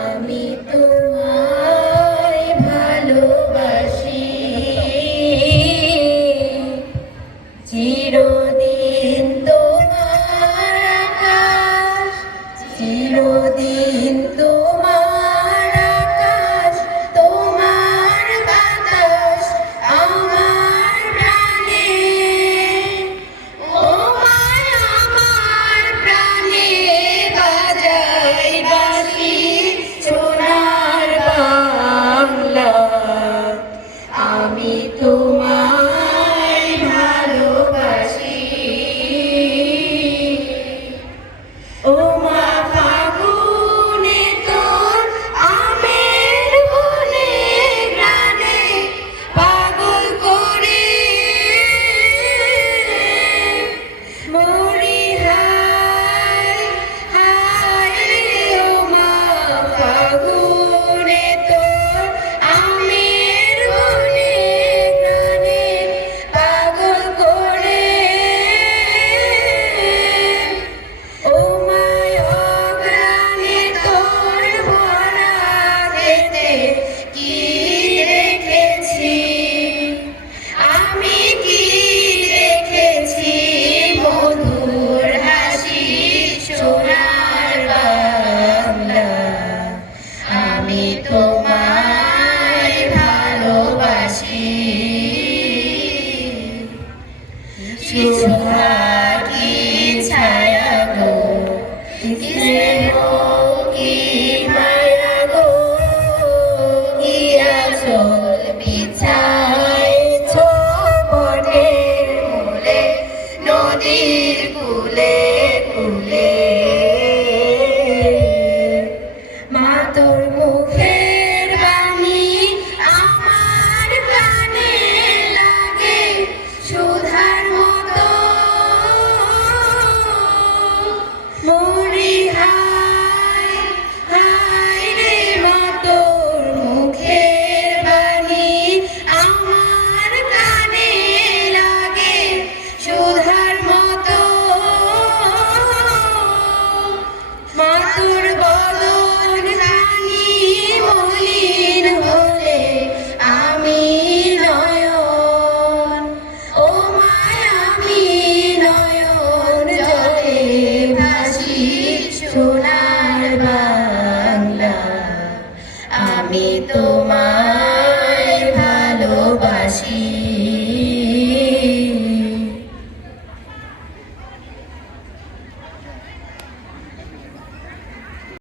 আমি তোমায় ভালোবাসি চিরদিন তোমার আকাশ চিরদিন তোমার আকাশ তোমার বাতাস আমার প্রাণে ও মায় আমার প্রাণে বাজাই বাঁশি সোনার বাংলা আমি তোমায় ভালোবাসি ও মা ফাগুনে তোর আমের বনে গ্রানে পাগল করে মরি হায় হায় ও মা ফাগুনে তোর আমের বনে গ্রানে পাগল করে ও মায় অগ্রাণে তোর ভরা খেতে কি রেখেছি আমি কি রেখেছি মধুর হাসি সোনার বাংলা আমি তোমায় ভালোবাসি সুহাগী ছায়া গো স্নেহ কি মায়া গো কি আঁচল বিছাইছ বটের মূলে নদীর কূলে কূলে মা তোর মুখের বাণী আমার কানে লাগে সুধার মতো মরি হায় হায় রে মা তোর মুখের বাণী আমার কানে লাগে সুধার মতো মা তোর বদন খানি মলিন হলে আমি নয়ন ও মায় আমি নয়ন জলে ভাসি সোনার বাংলা আমি তো